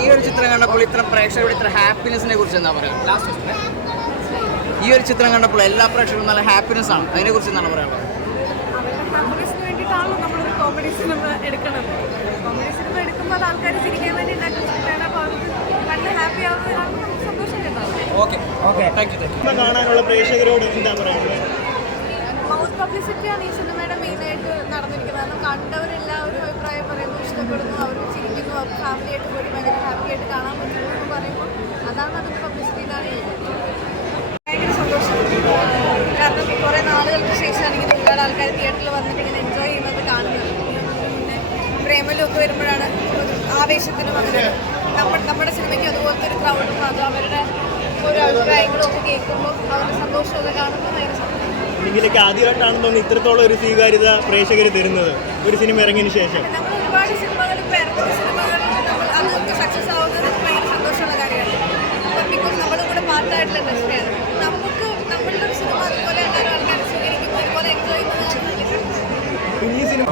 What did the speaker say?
ഈ ഒരു ചിത്രം കണ്ടപ്പോൾ ഇത്ര പ്രേക്ഷകരുടെ ഇത്ര ഹാപ്പിനെസിനെ കുറിച്ച് എന്താ പറയുക? ഈ ഒരു ചിത്രം കണ്ടപ്പോൾ എല്ലാ പ്രേക്ഷകരും നല്ല ഹാപ്പിനെസ് ആണ്. അതിനെ കുറിച്ച് എന്താണ് പറയാനുള്ളത്? അവരുടെ ഹാപ്പിനെസ്സിന് വേണ്ടിയിട്ടാണല്ലോ നമ്മളൊരു കോമഡി സിനിമ എടുക്കണത്. കോമഡി സിനിമ എടുക്കുമ്പോൾ അത് ആൾക്കാർ ചിരിക്കാൻ വേണ്ടി ഉണ്ടാക്കുന്ന സിനിമയാണ് അപ്പോൾ അവർക്ക് കണ്ട് ഹാപ്പി ആവുന്നത് കാണുമ്പോൾ സന്തോഷം ഉണ്ടാവും. Okay okay thank you thank cinema കാണാനുള്ള പ്രേക്ഷകരോട് എന്താ പറയുന്നത് മൗത്ത് പബ്ലിസിറ്റിയാണ് ഈ സിനിമയുടെ മെയിനായിട്ട് നടന്നിരിക്കുന്നത്. കാരണം പറയുന്നു ഇഷ്ടപ്പെടുന്നു. അവർ ചിരിക്കുന്നു. അവർ ഫാമിലിയായിട്ട് പോയി ഭയങ്കര ഹാപ്പി ആയിട്ട് കാണാൻ പറ്റുന്നു എന്ന് പറയുമ്പോൾ അതാണ് അതിന്റെ പബ്ലിസിറ്റിയിലാണ് ഭയങ്കര സന്തോഷം. കാരണം കുറേ നാളുകൾക്ക് ശേഷമാണ് ഇങ്ങനെ ഒരുപാട് ആൾക്കാർ തിയേറ്ററിൽ വന്നിട്ട് ഇങ്ങനെ എൻജോയ് ചെയ്യുന്നത് കാണുന്നത്. പിന്നെ പ്രേമലൊക്കെ വരുമ്പോഴാണ് ഒരു ആവേശത്തിനും അങ്ങനെ നമ്മുടെ നമ്മുടെ സിനിമയ്ക്ക് അതുപോലത്തെ ഒരു ക്രൗഡും അത് അവരുടെ ഓരോ അഭിപ്രായങ്ങളും ഒക്കെ കേൾക്കുമ്പോൾ അവരുടെ സന്തോഷമൊക്കെ കാണുമ്പോൾ ഭയങ്കര സന്തോഷം. ഇതിലേക്ക് ആദ്യമായിട്ടാണെന്ന് തോന്നുന്നു ഇത്രത്തോളം ഒരു സ്വീകാര്യത പ്രേക്ഷകർ തരുന്നത് ഒരു സിനിമ ഇറങ്ങിയതിന് ശേഷം. ഒരുപാട് സിനിമകൾ ഇപ്പോൾ ഇറങ്ങുന്ന സിനിമകൾ നമ്മൾ അതൊക്കെ സക്സസ് ആവുന്നത് ഭയങ്കര സന്തോഷമുള്ള കാര്യമാണ്. അപ്പം ബിക്കോസ് നമ്മളും കൂടെ പാർട്ടായിട്ടുള്ള ഇൻഡസ്ട്രിയാണ് നമുക്ക് നമ്മളുടെ ഒരു സിനിമ അതുപോലെ എല്ലാവരും ആൾക്കാർ സ്വീകരിക്കുമ്പോൾ ഒരുപോലെ എൻജോയ് ചെയ്യുന്നത് ഈ സിനിമ